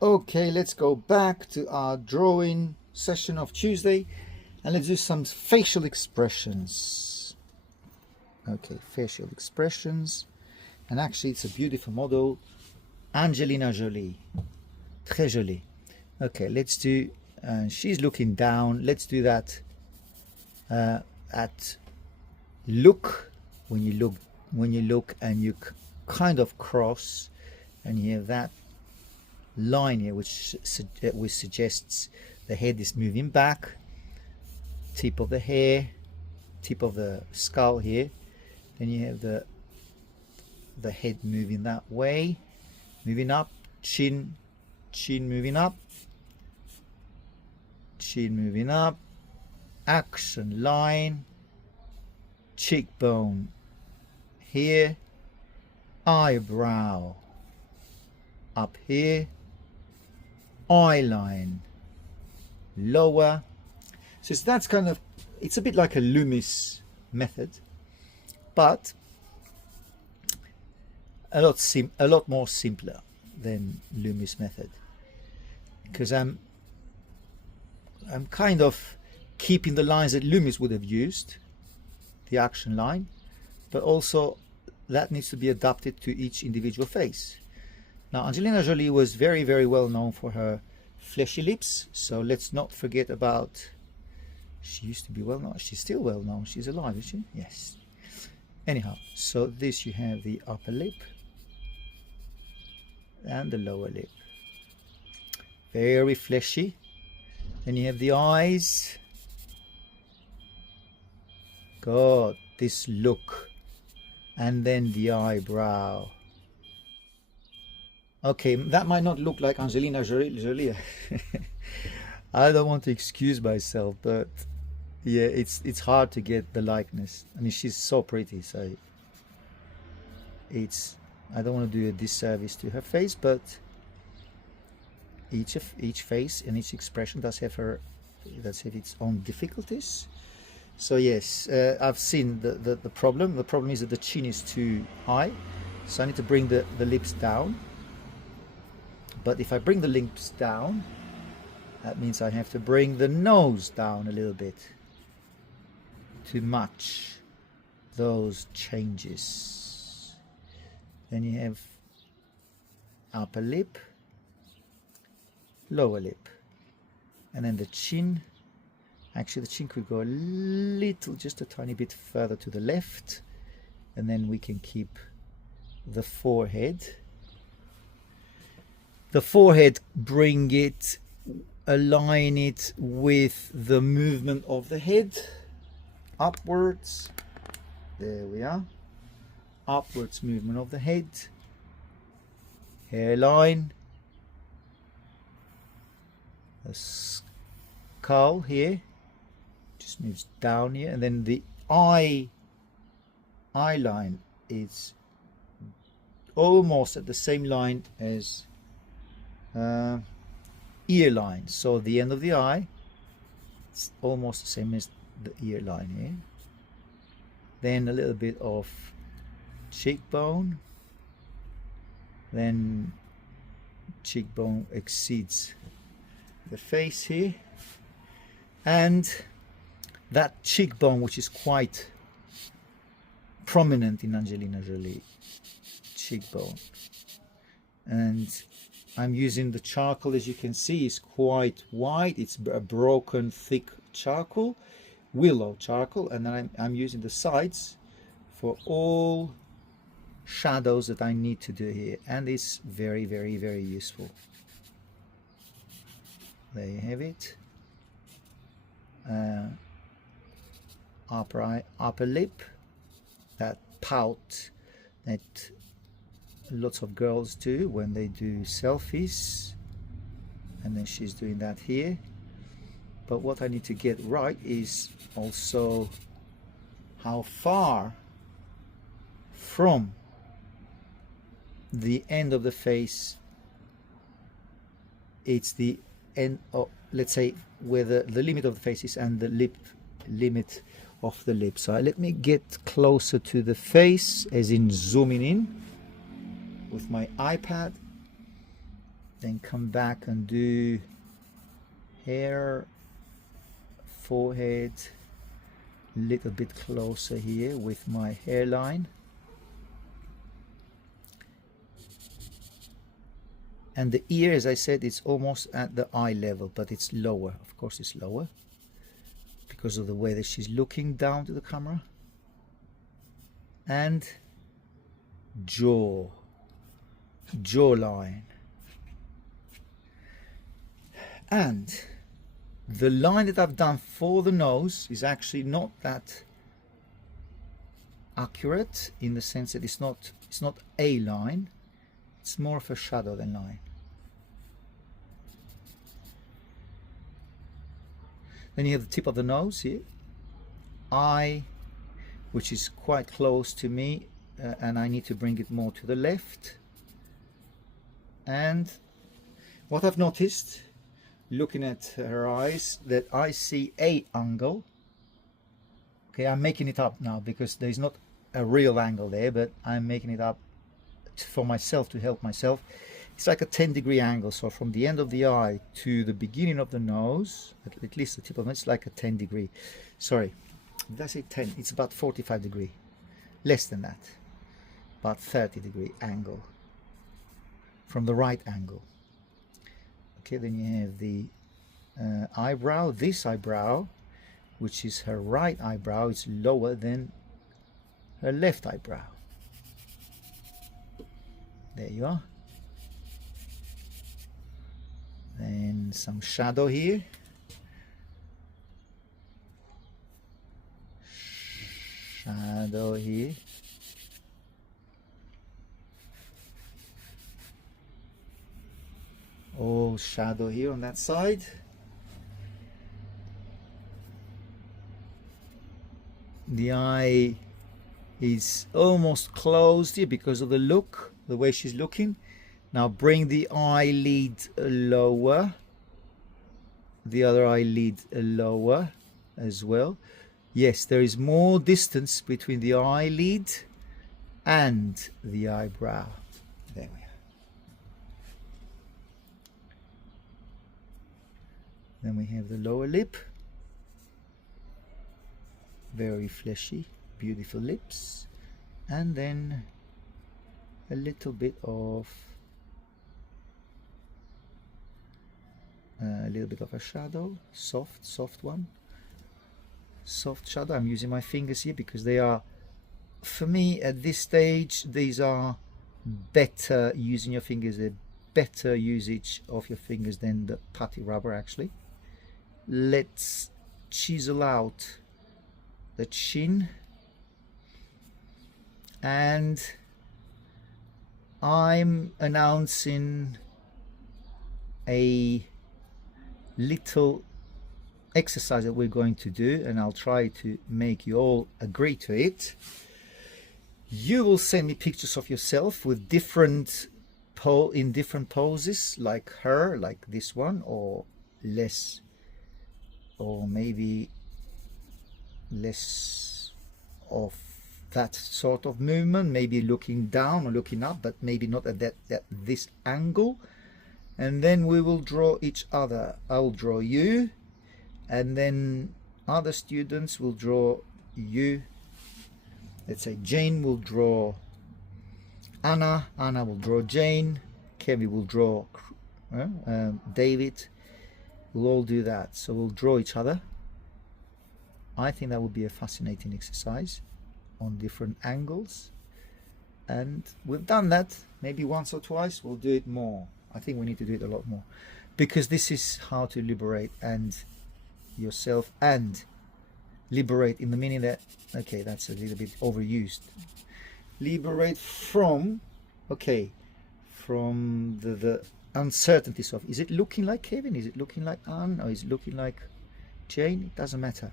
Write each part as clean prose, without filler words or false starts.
Okay, let's go back to our drawing session of Tuesday and let's do some facial expressions. Okay, facial expressions. And actually, it's a beautiful model. Angelina Jolie. Très jolie. Okay, let's do, she's looking down. Let's do that at look. When you look and you kind of cross and you have that line here which suggests the head is moving back, tip of the hair, tip of the skull here, then you have the head moving that way, moving up, chin moving up, chin moving up, action line, cheekbone here, eyebrow up here, eye line lower. So that's kind of, it's a bit like a Loomis method, but a lot more simpler than Loomis method, because I'm kind of keeping the lines that Loomis would have used, the action line, but also that needs to be adapted to each individual face. Now, Angelina Jolie was very, very well known for her fleshy lips, so let's not forget about, she used to be well known, she's still well known, she's alive, is she? Yes. Anyhow, so this, you have the upper lip and the lower lip, very fleshy. Then you have the eyes. God, this look, and then the eyebrow. Okay, that might not look like Angelina Jolie. I don't want to excuse myself, but yeah, it's hard to get the likeness. I mean, she's so pretty, so I don't want to do a disservice to her face, but each face and each expression does have its own difficulties. So yes, I've seen the problem. The problem is that the chin is too high, so I need to bring the lips down. But if I bring the lips down, that means I have to bring the nose down a little bit to match those changes. Then you have upper lip, lower lip, and then the chin. Actually, the chin could go a little, just a tiny bit further to the left, and then we can keep the forehead. The forehead, bring it, align it with the movement of the head, upwards. There we are. Upwards movement of the head. Hairline. The skull here just moves down here, and then the eye line is almost at the same line as ear line. So the end of the eye, it's almost the same as the ear line here. Then a little bit of cheekbone. Then cheekbone exceeds the face here, and that cheekbone, which is quite prominent in Angelina Jolie, cheekbone. And I'm using the charcoal, as you can see, is quite white. It's a broken, thick charcoal, willow charcoal, and then I'm using the sides for all shadows that I need to do here, and it's very, very, very useful. There you have it. Upper lip, that pout that lots of girls do when they do selfies, and then she's doing that here. But what I need to get right is also how far from the end of the face it's the end of, let's say, where the limit of the face is and the limit of the lip. So let me get closer to the face, as in zooming in with my iPad. Then come back and do hair, forehead, a little bit closer here with my hairline. And the ear, as I said, it's almost at the eye level, but it's lower. Of course it's lower because of the way that she's looking down to the camera. And jawline. And the line that I've done for the nose is actually not that accurate, in the sense that it's not a line, it's more of a shadow than line. Then you have the tip of the nose here, eye, which is quite close to me, and I need to bring it more to the left. And what I've noticed, looking at her eyes, that I see a angle. Okay, I'm making it up now because there's not a real angle there, but I'm making it up for myself, to help myself. It's like a 10-degree angle. So from the end of the eye to the beginning of the nose, at least the tip of it, it's like a 10-degree. Sorry, did I say 10? It's about 45 degree, less than that, about 30-degree angle from the right angle. Okay, then you have the eyebrow. This eyebrow, which is her right eyebrow, is lower than her left eyebrow. There you are. Then some shadow here. Shadow here. All shadow here on that side. The eye is almost closed here because of the look, the way she's looking. Now bring the eyelid lower, the other eyelid lower as well. Yes, there is more distance between the eyelid and the eyebrow. There we are. Then we have the lower lip. Very fleshy, beautiful lips. And then a little bit of a shadow, soft one, soft shadow. I'm using my fingers here because they are, for me at this stage, these are better using your fingers, a better usage of your fingers than the putty rubber actually. Let's chisel out the chin, and I'm announcing a little exercise that we're going to do, and I'll try to make you all agree to it. You will send me pictures of yourself with different in different poses, like her, like this one, or less, or maybe less of that sort of movement, maybe looking down or looking up, but maybe not at this angle. And then we will draw each other. I'll draw you, and then other students will draw you. Let's say Jane will draw Anna, Anna will draw Jane, Kevin will draw David. We'll all do that. So we'll draw each other. I think that would be a fascinating exercise on different angles, and we've done that maybe once or twice. We'll do it more. I think we need to do it a lot more, because this is how to liberate and yourself, and liberate in the meaning that, okay, that's a little bit overused. Liberate from, okay, from the uncertainties of, is it looking like Kevin, is it looking like Anne, or is it looking like Jane? It doesn't matter.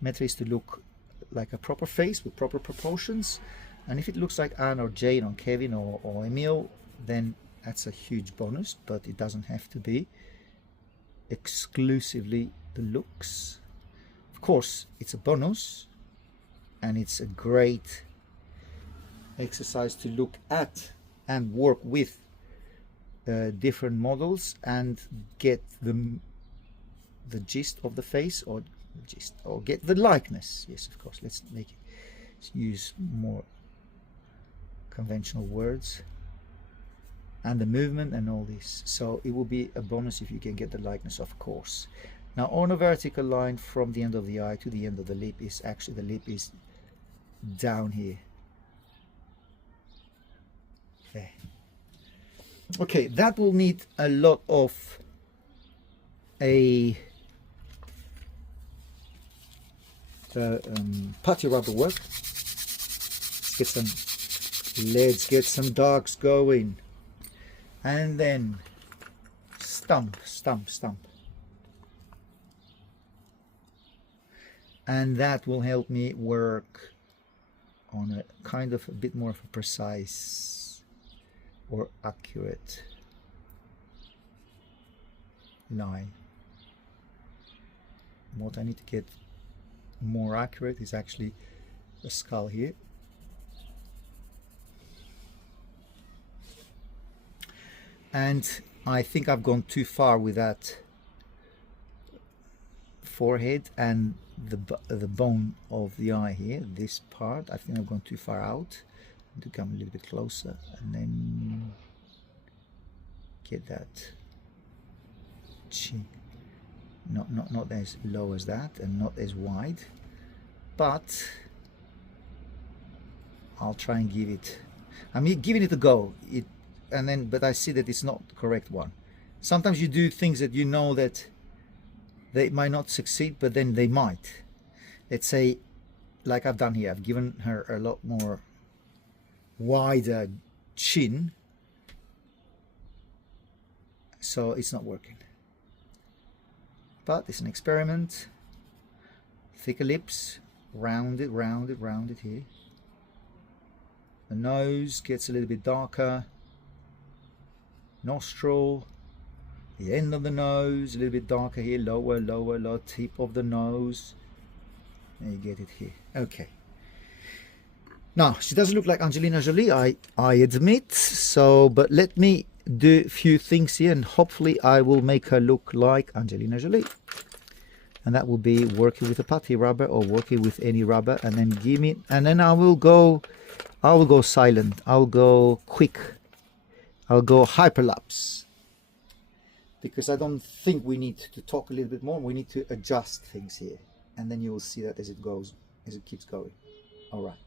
Matter is to look like a proper face with proper proportions, and if it looks like Anne or Jane or Kevin or Emil, then that's a huge bonus, but it doesn't have to be exclusively the looks. Of course, it's a bonus, and it's a great exercise to look at and work with different models and get the gist of the face, or get the likeness. Yes, of course, let's use more conventional words, and the movement and all this. So it will be a bonus if you can get the likeness, of course. Now on a vertical line from the end of the eye to the end of the lip is actually, the lip is down here. There. Okay, that will need a lot of putty rubber work. Let's get some darks going, and then stump, and that will help me work on a kind of a bit more of a precise or accurate line. What I need to get more accurate is actually the skull here. And I think I've gone too far with that forehead and the bone of the eye here, this part. I think I've gone too far out. To come a little bit closer and then get that chin, not as low as that and not as wide, but I'll try and give it, I'm giving it a go, but I see that it's not the correct one. Sometimes you do things that you know that they might not succeed, but then they might. Let's say, like I've done here, I've given her a lot more wider chin, so it's not working. But it's an experiment. Thicker lips, round it here. The nose gets a little bit darker. Nostril, the end of the nose a little bit darker here, lower tip of the nose, and you get it here. Okay. Now, she doesn't look like Angelina Jolie, I admit, so, but let me do a few things here and hopefully I will make her look like Angelina Jolie. And that will be working with a putty rubber or working with any rubber, and then I will go silent, I'll go quick, I'll go hyperlapse. Because I don't think we need to talk a little bit more, we need to adjust things here. And then you will see that as it keeps going. All right.